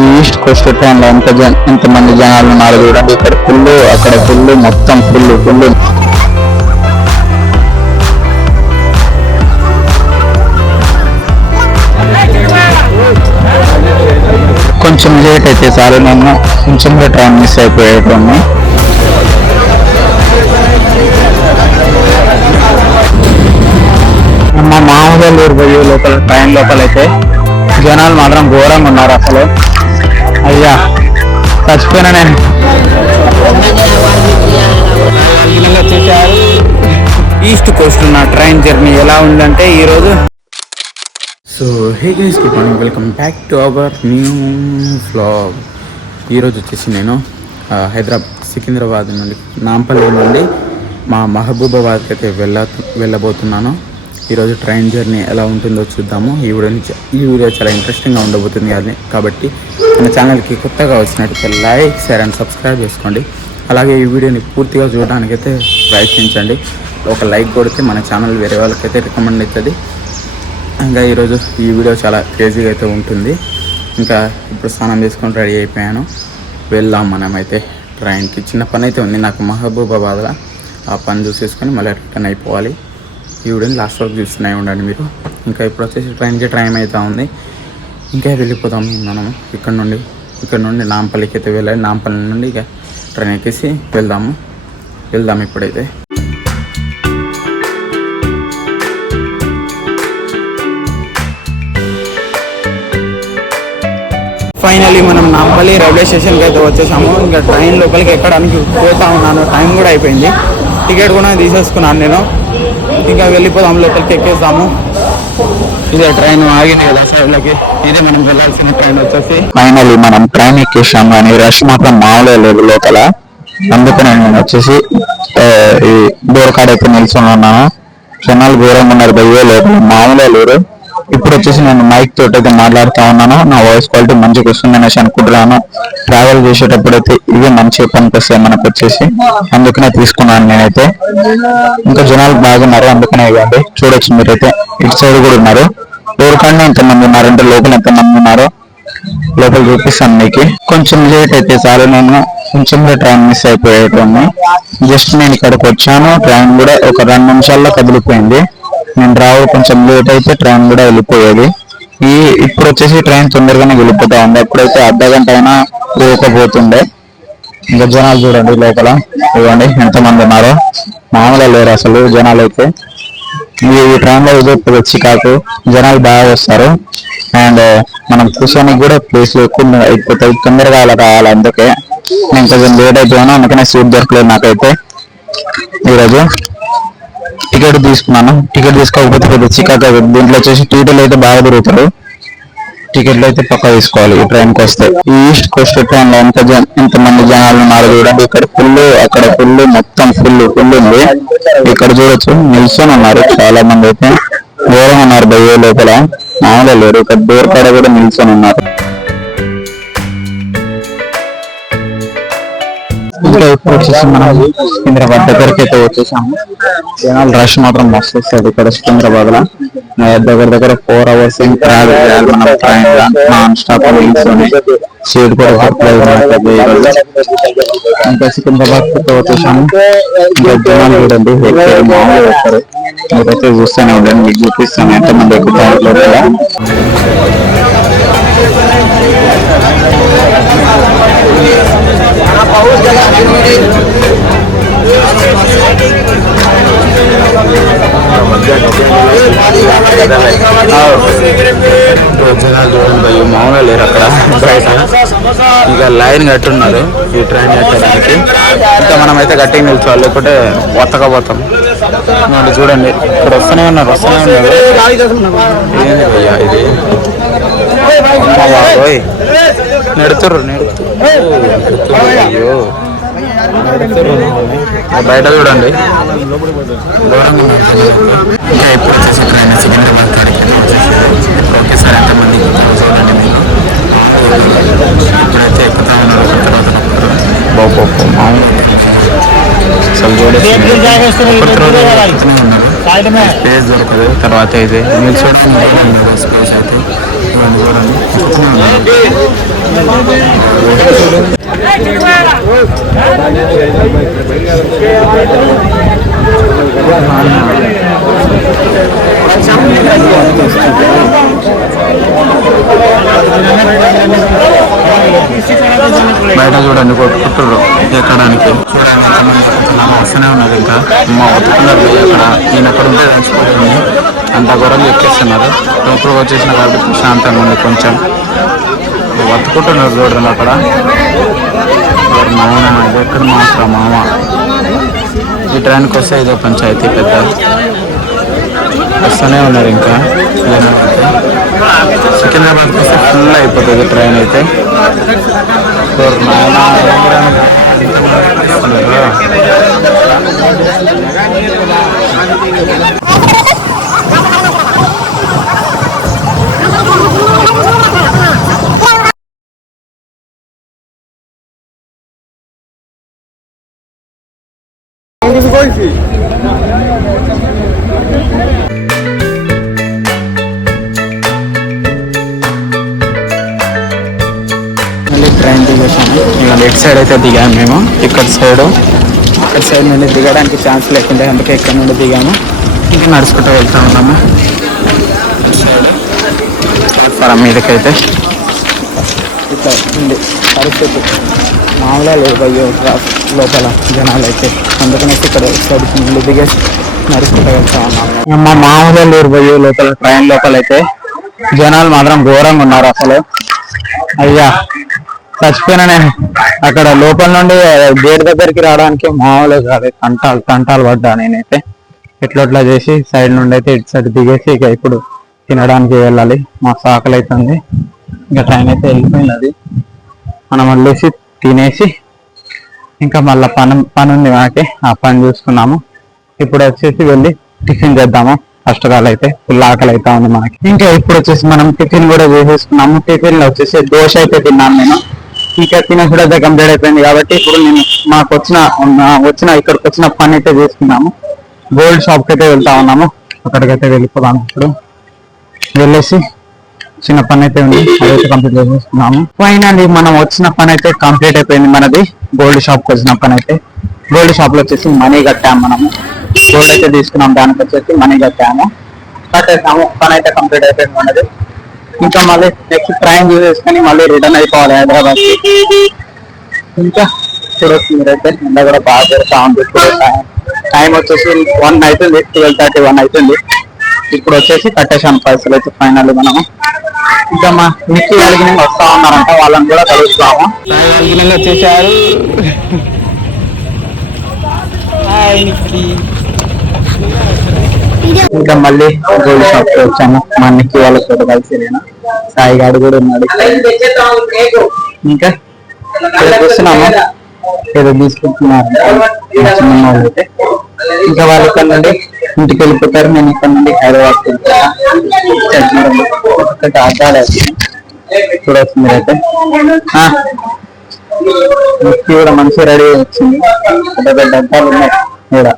ఈ east Coast train లో ఎంతమంది జనాలు ఉన్నారు చూడండి. ఇక్కడ ఫుల్, అక్కడ ఫుల్, మొత్తం ఫుల్. కొంచెం లేట్ అయితే చాలు, నేను కొంచెం ట్రైన్ మిస్ అయిపోయేటోని. మా మామూలు పోయే లోపల ట్రైన్ లోపల అయితే జనాలు మాత్రం ఘోరంగా ఉన్నారు. అసలు అయ్యా చచ్చిపోయినా నేను. ఈస్ట్ కోస్ట్ ఉన్న ట్రైన్ జర్నీ ఎలా ఉందంటే ఈరోజు. So hey guys, good morning, welcome back to our new vlog. ఈరోజు వచ్చేసి నేను సికింద్రాబాద్ నుండి, నాంపల్లి నుండి మా మహబూబాబాద్కి అయితే వెళ్ళబోతున్నాను. ఈరోజు ట్రైన్ జర్నీ ఎలా ఉంటుందో చూద్దాము. ఈ వీడియో చాలా ఇంట్రెస్టింగ్గా ఉండబోతుంది కాబట్టి మన ఛానల్కి కొత్తగా వచ్చినట్లయితే లైక్, షేర్ అండ్ సబ్స్క్రైబ్ చేసుకోండి. అలాగే ఈ వీడియోని పూర్తిగా చూడడానికైతే ప్రయత్నించండి. ఒక లైక్ కొడితే మన ఛానల్ వేరే వాళ్ళకైతే రికమెండ్ అవుతుంది. ఇంకా ఈరోజు ఈ వీడియో చాలా క్రేజీగా అయితే ఉంటుంది. ఇంకా ఇప్పుడు స్నానం చేసుకొని రెడీ అయిపోయాను. వెళ్దాం మనమైతే ట్రైన్కి. చిన్న పని అయితే ఉంది నాకు మహబూబాబాద్లో. ఆ పని చూసేసుకొని మళ్ళీ రిటర్న్ అయిపోవాలి. ఈ వీడియోని లాస్ట్ వరకు చూస్తూనే ఉండండి మీరు. ఇంకా ఇప్పుడు వచ్చేసి ట్రైన్కి టైం అవుతూ ఉంది. ఇంకా వెళ్ళిపోతాం మనం ఇక్కడ నుండి నాంపల్లికి అయితే వెళ్ళాలి. నాంపల్లి నుండి ఇక ట్రైన్ ఎక్కేసి వెళ్దాం ఇప్పుడైతే. ఫైనలీ మనం నాంపల్లి రైల్వే స్టేషన్కి అయితే వచ్చేసాము. ఇంకా ట్రైన్ లోపలికి ఎక్కడానికి పోతా ఉన్నాను. టైం కూడా అయిపోయింది. టికెట్ కూడా తీసేసుకున్నాను నేను. ఇంకా వెళ్ళిపోదాం, లోపలికి ఎక్కేస్తాము. ఇదే ట్రైన్ ఆగింది కదా సైడ్లకి. ఇదే మనం వెళ్ళాల్సిన ట్రైన్ వచ్చేసి. ఫైనలీ మనం ట్రైన్ ఎక్కేసాం, కానీ రష్ మాత్రం మామూలుగా లేదు లోపల. అందుకని నేను వచ్చేసి ఈ డోర్ కాడ అయితే నిల్చొని ఉన్నాను. జనాలు ఘోరంగా ఉన్నారు, భయ్యే లోపల మామూలుగా లేరు. ఇప్పుడు వచ్చేసి నేను మైక్ తోటి అయితే మాట్లాడుతూ ఉన్నాను. నా వాయిస్ క్వాలిటీ మంచిగా వస్తుంది అనేసి అనుకుంటున్నాను. ట్రావెల్ చేసేటప్పుడు అయితే ఇవే మంచిగా పనికొస్తాయి మనకు వచ్చేసి. అందుకనే తీసుకున్నాను నేనైతే. ఇంకా జనాలు బాగున్నారు, అందుకనే ఇవ్వండి. చూడొచ్చు మీరైతే. ఇటు సైడ్ కూడా ఉన్నారు. ఊరికన్నా ఎంతమంది ఉన్నారంటే లోపల ఎంతమంది ఉన్నారో లోపల చూపిస్తాను మీకు. కొంచెం లేట్ అయితే చాలు, నేను కొంచెం ట్రైన్ మిస్ అయిపోయేటోని. జస్ట్ నేను ఇక్కడికి వచ్చాను, ట్రైన్ కూడా ఒక 2 నిమిషాల్లో కదిలిపోయింది. నేను రావు కొంచెం లేట్ అయితే ట్రైన్ కూడా వెళ్ళిపోయేది. ఇప్పుడు వచ్చేసి ట్రైన్ తొందరగానే వెళ్ళిపోతా ఉంది. అప్పుడైతే అర్ధగంట అయినా పోకపోతుండే. ఇంకా జనాలు చూడండి లోపల, ఇవ్వండి ఎంతమంది ఉన్నారో. మామూలుగా లేరు అసలు జనాలు అయితే. ఈ ట్రైన్లో ఇదే చికాకు, జనాలు బాగా వస్తారు. అండ్ మనం కూర్చొని కూడా ప్లేస్ ఎక్కువ అయిపోతాయి. తొందరగా అలా కావాలి. అందుకే నేను కొంచెం లేట్ అయిపోయాను, అందుకనే సీట్ దొరకలేదు నాకైతే. ఈరోజు టికెట్ తీసుకున్నాను. టికెట్ తీసుకోకపోతే పెద్ద చికాకు. దీంట్లో వచ్చేసి టీటీలు అయితే బాగా దొరుకుతారు. టికెట్లు అయితే పక్కా తీసుకోవాలి ఈ ట్రైన్కి వస్తే. ఈ ఈస్ట్ కోస్ట్ ట్రైన్ లో ఎంతమంది జనాలు ఉన్నారు చూడండి. ఇక్కడ ఫుల్, అక్కడ ఫుల్, మొత్తం ఫుల్ ఉంది. ఇక్కడ చూడొచ్చు నిల్చొని ఉన్నారు చాలా మంది అయితే. దూరం ఉన్నారు భయ్యే లోపల, మామూలుగా లేరు. ఇక్కడ డోర్ కాడ కూడా నిల్చొని ఉన్నారు. ఇంకా ఇప్పుడు వచ్చేసి మనం సికింద్రాబాద్ దగ్గరికి అయితే వచ్చేసాము. జనాలు రష్ మాత్రం మస్తు వస్తుంది ఇక్కడ సికింద్రాబాద్ లో. దగ్గర 4 hours ట్రావెల్ చేయాలి మనం ట్రైన్ గా, నాన్ స్టాప్ నిల్చొని. సీట్ కూడా ఇంకా సికింద్రాబాద్ వచ్చేసాము. ఇంకా జనాలు చూడండి మామూలుగా వస్తారు. మీరైతే చూస్తూనే ఉండండి, మీకు చూపిస్తాను ఎంతమంది ఎక్కుతారు లోపల. జనాలు చూడండి భయ్య, మామూలుగా లేరు అక్కడ బయట. ఇక లైన్ కట్టున్నారు ఈ ట్రైన్ ఎక్కడానికి. ఇంకా మనం అయితే గట్టిగా నిల్చోవాలి, లేకపోతే పోతాం. చూడండి ఇక్కడ వస్తూనే ఉన్నారు. ఏంది భయ్యా ఇది? నెడుతుర్రు అయ్యో, బయట చూడండి దూరంగా. ఇంకా ఇప్పుడు వచ్చేసి ట్రైన్ సికింద్రాబాద్ కాడికి ఇప్పుడు ఒకేసారి ఎంతమంది చూడండి మీరు. ఇప్పుడైతే ఎక్కుతా ఉన్నారు. బాబు మామూలు అసలు చూడేసి స్పేస్ దొరకదు. తర్వాత అయితే నిల్చోవడం స్పేస్ అయితే బయట చూడండి కొట్టుకుంటారు ఎక్కడానికి వస్తూనే ఉన్నారు. ఇంకా మా వతుకున్నారు అక్కడ ఈయన ఎక్కడ ఉంటే తెచ్చుకుంటుంది అంత గొర్రెలు ఎక్కేస్తున్నారు. ఇప్పుడు వచ్చేసిన కాబట్టి ప్రశాంతంగా ఉంది. కొంచెం వతుకుంటున్నారు చూడండి అక్కడ. నాయన ఇది ఎక్కడ మాత్రం మామ ఈ ట్రైన్కి వస్తే ఇదో పంచాయతీ పెద్ద వస్తూనే ఉన్నారు. ఇంకా సికింద్రాబాద్కి వస్తే ఫుల్ అయిపోతుంది ట్రైన్ అయితే. ట్రైన్ దిగేసాము. ఇక లెఫ్ట్ సైడ్ అయితే దిగాము మేము. ఇక్కడ సైడ్ నుండి దిగడానికి ఛాన్స్ లేకుండా అందుకే ఇక్కడ నుండి దిగాము. ఇంకా నడుచుకుంటూ వెళ్తూ ఉన్నాము. ప్లాట్ఫారం మీదకైతే ఇట్లా ఉంది పరిస్థితి. మామూలుగా లేదు అయ్యో లోపల జనాలు అయితే. అందుకనేసి ఇక్కడ సైడ్ నుండి దిగేసి నడుచుకుంటూ వెళ్తా ఉన్నాము. మా మామూలుగా లేరు పోయే లోపల ట్రైన్ లోపల అయితే జనాలు మాత్రం ఘోరంగా ఉన్నారు. అసలు అయ్యా చచ్చిపోయినా నేను అక్కడ లోపల నుండి గేట్ దగ్గరికి రావడానికి మామూలు కాదు. తంటాలు పడ్డా నేనైతే. ఎట్లా చేసి సైడ్ నుండి అయితే ఇటు సైడ్ దిగేసి ఇక ఇప్పుడు తినడానికి వెళ్ళాలి. మా ఆకలి అవుతుంది. ఇంకా ట్రైన్ అయితే వెళ్ళిపోయింది. అది మనం వెళ్ళేసి తినేసి ఇంకా మళ్ళీ పని ఉంది మనకి. ఆ పని చూసుకున్నాము. ఇప్పుడు వచ్చేసి వెళ్ళి టిఫిన్ చేద్దాము. ఫస్ట్ ఆల్ అయితే ఫుల్ ఆకలి అవుతా ఉంది మనకి. ఇంకా ఇప్పుడు వచ్చేసి మనం టిఫిన్ కూడా చేసేసుకున్నాము. టిఫిన్ లో వచ్చేసి దోశ అయితే తిన్నాను నేను. ఇంకా తినే కూడా అయితే కంప్లీట్ అయిపోయింది కాబట్టి ఇప్పుడు నేను మాకు ఇక్కడికి వచ్చిన పని అయితే చేసుకున్నాము. గోల్డ్ షాప్ కి అయితే వెళ్తా ఉన్నాము. అక్కడికైతే వెళ్ళిపోదాము. ఇప్పుడు వెళ్ళేసి చిన్న పని అయితే ఉంది, అదైతే కంప్లీట్ చేసేసుకున్నాము. ఫైనల్లీ మనం వచ్చిన పని అయితే కంప్లీట్ అయిపోయింది మనది. గోల్డ్ షాప్ కి వచ్చిన పని అయితే. గోల్డ్ షాప్ లో వచ్చేసి మనీ కట్టాము. మనము గోల్డ్ అయితే తీసుకున్నాం. దానికి వచ్చేసి మనీ కట్టాము. కట్టేసాము. పని అయితే కంప్లీట్ అయిపోయింది మనది. ఇంకా మళ్ళీ నెక్స్ట్ ట్రైన్ చూసేసుకొని మళ్ళీ రిటర్న్ అయిపోవాలి హైదరాబాద్ కి. ఇంకా చూడొచ్చు మీరైతే ఎండ కూడా బాగా పెడతా ఉంది. టైం వచ్చేసి 1 అవుతుంది, 12:31 అవుతుంది. ఇప్పుడు వచ్చేసి కట్టేసాం పైసలు అయితే ఫైనల్ మనము. ఇంకా మా నిక్కి వాళ్ళకి వస్తా ఉన్నారంట, వాళ్ళని కూడా కలుస్తాము. వచ్చేసారు. ఇంకా మళ్ళీ గోల్డ్ షాప్ కి వచ్చాము. మా నిక్కి వాళ్ళతో కలిసి నేను సాయి గారు కూడా ఉన్నాడు. ఇంకా చూస్తున్నాము ఏదో తీసుకుంటున్నారు చిన్న వాళ్ళు అయితే. ఇంకా వాళ్ళు ఇక్కడ నుండి ఇంటికి వెళ్ళిపోతారు. నేను ఇక్కడ నుండి హైదరాబాద్కి వెళ్తాను. చూడవచ్చు మీరైతే. నిక్కి కూడా మంచిగా రెడీ వచ్చింది. పెద్ద పెద్ద అద్దాలు ఉన్నాయి కూడా.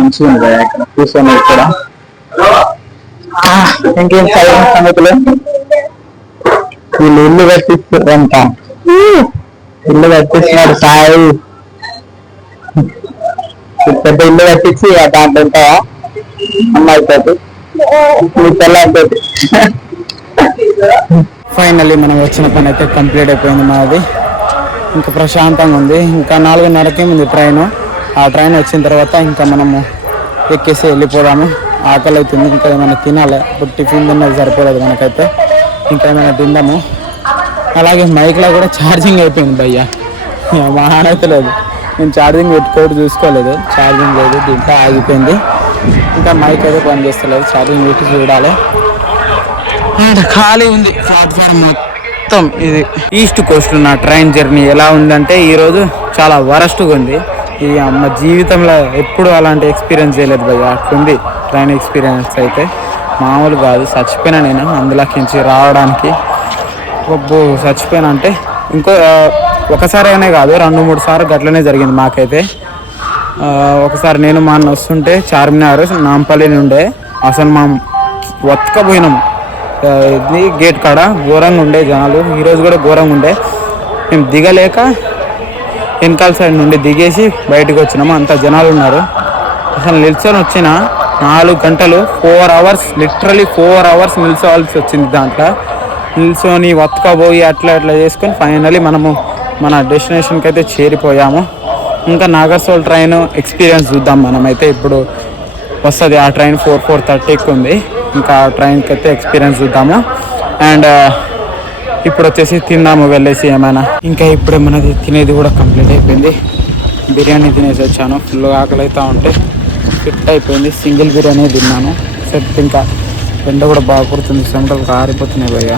మంచిగా ఉంది కదా ఇక్కడ కూర్చొని ఇక్కడ. ఇంకేం సంగతులు. వీళ్ళు ఇల్లు కట్టిస్తారంట. ఇల్లు కట్టిస్తున్నారు సాయి. పెద్ద ఇల్లు కట్టించి దాంట్లో ఉంటావా అమ్మాయితోటి మీ పిల్లలతోటి. ఫైనల్లీ మనం వచ్చిన పని అయితే కంప్లీట్ అయిపోయింది మాది. ఇంకా ప్రశాంతంగా ఉంది. ఇంకా 4:30కి ఉంది ట్రైన్. ఆ ట్రైన్ వచ్చిన తర్వాత ఇంకా మనము ఎక్కేసి వెళ్ళిపోదాము. ఆకలి అవుతుంది. ఇంకా ఏమైనా తినాలి. ఇప్పుడు టిఫిన్ తిన్నది సరిపోలేదు మనకైతే. ఇంకా ఏమైనా తిందాము. అలాగే మైక్లో కూడా ఛార్జింగ్ అయిపోయింది భయ్యా. మహానైతే లేదు. నేను ఛార్జింగ్ పెట్టుకోవడం చూసుకోలేదు. ఛార్జింగ్ లేదు, దీంట్లో ఆగిపోయింది. ఇంకా మైక్ అయితే పని చేస్తలేదు. ఛార్జింగ్ పెట్టి చూడాలి. ఖాళీ ఉంది ప్లాట్ఫామ్ మొత్తం. ఇది ఈస్ట్ కోస్ట్ నా ట్రైన్ జర్నీ ఎలా ఉందంటే ఈరోజు చాలా వరస్ట్గా ఉంది. ఈ అమ్మ జీవితంలో ఎప్పుడు అలాంటి ఎక్స్పీరియన్స్ చేయలేదు భయ్య. అట్లుంది ట్రైన్ ఎక్స్పీరియన్స్ అయితే. మామూలు కాదు. చచ్చిపోయినా నేను అందులోకించి రావడానికి. చచ్చిపోయినా అంటే ఒకసారి అనే కాదు, 2-3 సార్లు గట్లనే జరిగింది మాకైతే. ఒకసారి నేను మా అన్న వస్తుంటే చార్మినార్ నాంపల్లి నుండే అసలు మా ఒత్తకపోయినాము. ఇది గేట్ కాడ ఘోరంగా ఉండే జనాలు. ఈరోజు కూడా ఘోరంగా ఉండే. మేము దిగలేక వెనకాల సైడ్ నుండి దిగేసి బయటకు వచ్చినాము. అంత జనాలు ఉన్నారు. అసలు నిల్చొని వచ్చిన 4 గంటలు 4 hours, లిటరలీ 4 hours నిల్చోవాల్సి వచ్చింది. దాంట్లో నిల్చొని వత్తుకపోయి అట్లా చేసుకొని ఫైనలీ మనము మన డెస్టినేషన్కి అయితే చేరిపోయాము. ఇంకా నాగర్సోల్ ట్రైన్ ఎక్స్పీరియన్స్ చూద్దాం మనమైతే. ఇప్పుడు వస్తుంది ఆ ట్రైన్ 4:30కి ఉంది. ఇంకా ఆ ట్రైన్కి అయితే ఎక్స్పీరియన్స్ చూద్దాము. అండ్ ఇప్పుడు వచ్చేసి తిందాము వెళ్ళేసి ఏమైనా. ఇంకా ఇప్పుడే మనది తినేది కూడా కంప్లీట్ అయిపోయింది. బిర్యానీ తినేసి వచ్చాను. ఫుల్గా ఆకలి అవుతూ ఉంటే ఫిట్ అయిపోయింది. సింగిల్ బిర్యానీ తిన్నాను. సెట్. ఇంకా ఎండ కూడా బాగా కుడుతుంది. సెంటర్లు కారిపోతున్నాయి భయ్య.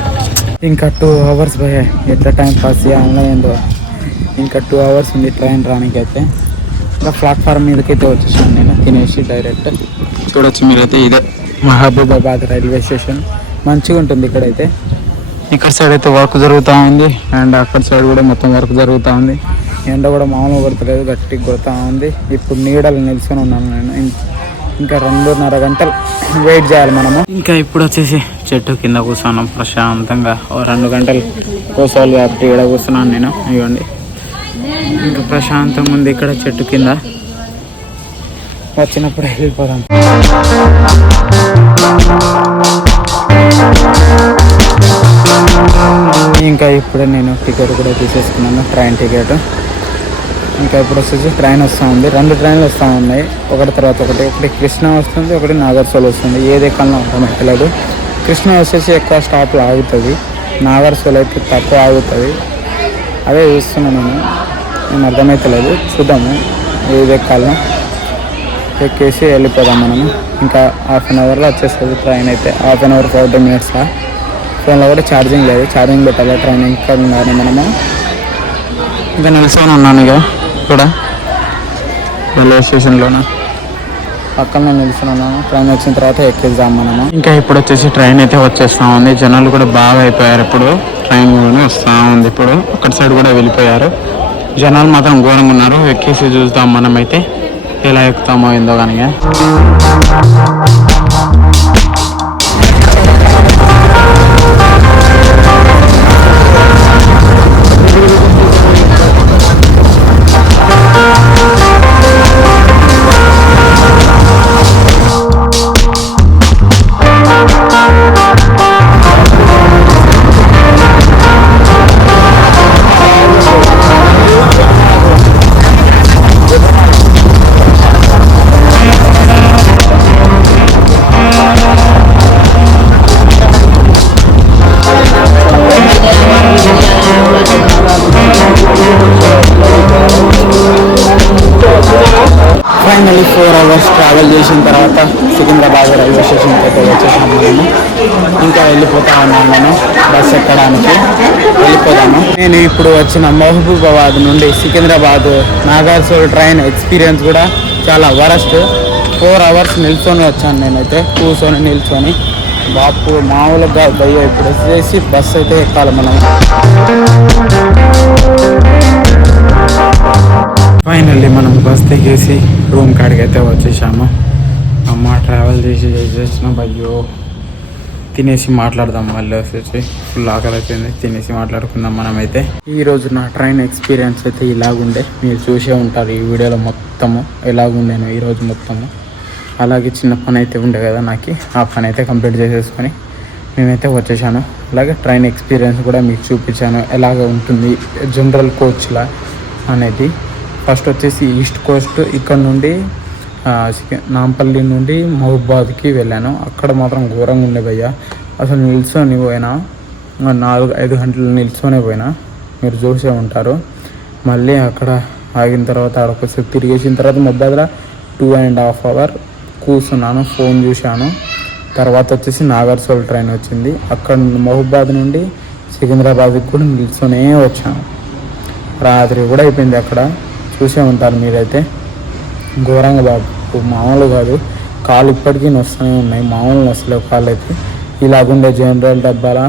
ఇంకా 2 hours భయ్య. ఎట్లా టైం పాస్ చేయాలో ఏందో. ఇంకా 2 hours ఉంది ట్రైన్ రానికి అయితే. ఇంకా ప్లాట్ఫామ్ మీదకైతే వచ్చేసాను నేను తినేసి డైరెక్ట్. చూడొచ్చు మీరైతే ఇదే మహబూబాబాద్ రైల్వే స్టేషన్. మంచిగా ఉంటుంది ఇక్కడైతే. ఇక్కడ సైడ్ అయితే వర్క్ జరుగుతూ ఉంది. అండ్ అక్కడ సైడ్ కూడా మొత్తం వర్క్ జరుగుతూ ఉంది. ఎండ కూడా మామూలుగా కొడతలేదు, గట్టిగా కొడుతూ ఉంది. ఇప్పుడు నీడలు నిల్చొని ఉన్నాను నేను. ఇంకా 2.5 గంటలు వెయిట్ చేయాలి మనము. ఇంకా ఇప్పుడు వచ్చేసి చెట్టు కింద కూర్చున్నాం ప్రశాంతంగా. 2 గంటలు కూర్చోవాలి కాబట్టి ఇక్కడ కూర్చున్నాను నేను. ఇవ్వండి ఇంకా ప్రశాంతంగా ఉంది ఇక్కడ చెట్టు కింద. వచ్చినప్పుడు వెళ్ళిపోదాం. ఇంకా ఇప్పుడే నేను టికెట్ కూడా తీసేసుకున్నాను, ట్రైన్ టికెట్. ఇంకా ఇప్పుడు వచ్చేసి ట్రైన్ వస్తూ ఉంది. 2 ట్రైన్లు వస్తూ ఉన్నాయి, ఒకటి తర్వాత ఒకటి కృష్ణ వస్తుంది, ఒకటి నాగర్సోల్ వస్తుంది. ఏది ఎక్కాలనో అర్థమవుతలేదు. కృష్ణ వచ్చేసి ఎక్కువ స్టాప్లో ఆగుతుంది, నాగర్సోల్ అయితే తక్కువ ఆగుతుంది. అదే చూస్తున్నాను నేను అర్థమవుతలేదు. చూద్దాము ఏది ఎక్కాలనో. ఎక్కేసి వెళ్ళిపోదాం మనము. ఇంకా 1/2 అవర్లో వచ్చేస్తుంది ట్రైన్ అయితే. 1/2 అవర్ 40 minutesలో. ఫోన్లో కూడా ఛార్జింగ్ లేదు, ఛార్జింగ్ పెట్టాలి. ట్రైన్ ఇంకా ఉండాలి మనము. ఇంకా నిల్చొని ఉన్నాను ఇక ఇక్కడ రైల్వే స్టేషన్లోనే పక్కన నిల్చొని ఉన్నాను. ట్రైన్ వచ్చిన తర్వాత ఎక్కిద్దాం మనము. ఇంకా ఇప్పుడు వచ్చేసి ట్రైన్ అయితే వచ్చేస్తూ ఉంది. జనాలు కూడా బాగా అయిపోయారు. ఇప్పుడు ట్రైన్ కూడా వస్తూ ఉంది. ఇప్పుడు అక్కడ సైడ్ కూడా వెళ్ళిపోయారు. జనాలు మాత్రం ఘోరంగా ఉన్నారు. ఎక్కేసి చూద్దాం మనమైతే ఎలా ఎక్కుతామో ఏందో కానీ. ఫైనలీ 4 hours ట్రావెల్ చేసిన తర్వాత సికింద్రాబాద్ రైల్వే స్టేషన్కి అయితే వచ్చేసాము మేము. ఇంకా వెళ్ళిపోతా ఉన్నాను నేను బస్ ఎక్కడానికి. వెళ్ళిపోదాము. నేను ఇప్పుడు వచ్చిన మహబూబాబాద్ నుండి సికింద్రాబాద్ నాగర్సోల్ ట్రైన్ ఎక్స్పీరియన్స్ కూడా చాలా వరస్ట్. 4 hours నిల్చొని వచ్చాను నేనైతే, కూర్చొని నిల్చొని. బాపు మామూలుగా భయ్య. ఇప్పుడు వచ్చేసి బస్ అయితే ఎక్కాలి మనం. ఫైనల్లీ మనం బస్ దిగేసి రూమ్ కాడికి అయితే వచ్చేసాము. అమ్మ ట్రావెల్ చేసినాం. అయ్యో తినేసి మాట్లాడదాం. మళ్ళీ వచ్చేసి ఫుల్ ఆకలి అయిపోయింది. తినేసి మాట్లాడుకుందాం మనమైతే. ఈరోజు నా ట్రైన్ ఎక్స్పీరియన్స్ అయితే ఇలాగుండే. మీరు చూసే ఉంటారు ఈ వీడియోలో మొత్తము ఎలాగుండేను ఈరోజు మొత్తము. అలాగే చిన్న పని అయితే ఉండే కదా నాకు, ఆ పని అయితే కంప్లీట్ చేసేసుకొని మేమైతే వచ్చేసాను. అలాగే ట్రైన్ ఎక్స్పీరియన్స్ కూడా మీకు చూపించాను ఎలాగ ఉంటుంది జనరల్ కోచ్లా అనేది. ఫస్ట్ వచ్చేసి ఈస్ట్ కోస్ట్ ఇక్కడ నుండి నాంపల్లి నుండి మహబూబాబాద్కి వెళ్ళాను. అక్కడ మాత్రం ఘోరంగా ఉండే భయ్య. అసలు నిల్చొని పోయినా 4-5 గంటలు నిల్చొనే పోయినా, మీరు చూసే ఉంటారు. మళ్ళీ అక్కడ ఆగిన తర్వాత అక్కడికి తిరిగేసిన తర్వాత మహబూబాబాద్లో 2.5 hours కూర్చున్నాను, ఫోన్ చూశాను. తర్వాత వచ్చేసి నాగర్సోల్ ట్రైన్ వచ్చింది. అక్కడ మహబూబాబాద్ నుండి సికింద్రాబాద్కి కూడా నిల్చొనే వచ్చాను. రాత్రి కూడా అయిపోయింది అక్కడ. చూసే ఉంటారు మీరైతే. ఘోరంగా బాబు మామూలు కాదు. కాళ్ళు ఇప్పటికీ నొస్తూనే ఉన్నాయి, మామూలు నొస్తలేవు కాళ్ళు అయితే. ఇలాగుండే జనరల్ డబ్బాల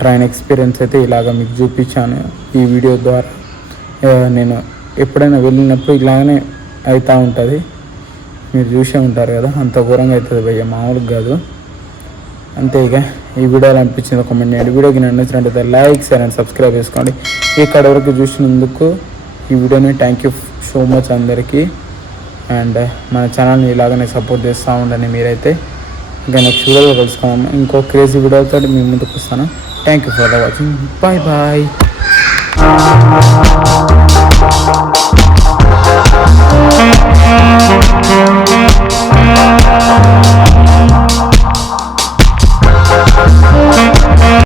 ట్రైన్ ఎక్స్పీరియన్స్ అయితే ఇలాగ మీకు చూపించాను ఈ వీడియో ద్వారా. నేను ఎప్పుడైనా వెళ్ళినప్పుడు ఇలాగనే అవుతూ ఉంటుంది, మీరు చూసే ఉంటారు కదా. అంత ఘోరంగా అవుతుంది భయ్య, మామూలుగా కాదు. అంతే. ఇక ఈ వీడియోలో అనిపించింది కామెంట్ చేయండి. వీడియోకి నేను నచ్చినట్లయితే లైక్ షేర్ అండ్ సబ్స్క్రైబ్ చేసుకోండి. ఇక్కడ వరకు చూసినందుకు ఈ వీడియోని థ్యాంక్ యూ సో మచ్ అందరికీ. అండ్ మన ఛానల్ని ఇలాగనే సపోర్ట్ చేస్తూ ఉండండి మీరైతే. ఇంకా నెక్స్ట్ వీడియోలో కలుసుకున్నాము. ఇంకో క్రేజీ వీడియోతో మీ ముందుకు వస్తాను. Thank you for watching. Bye bye.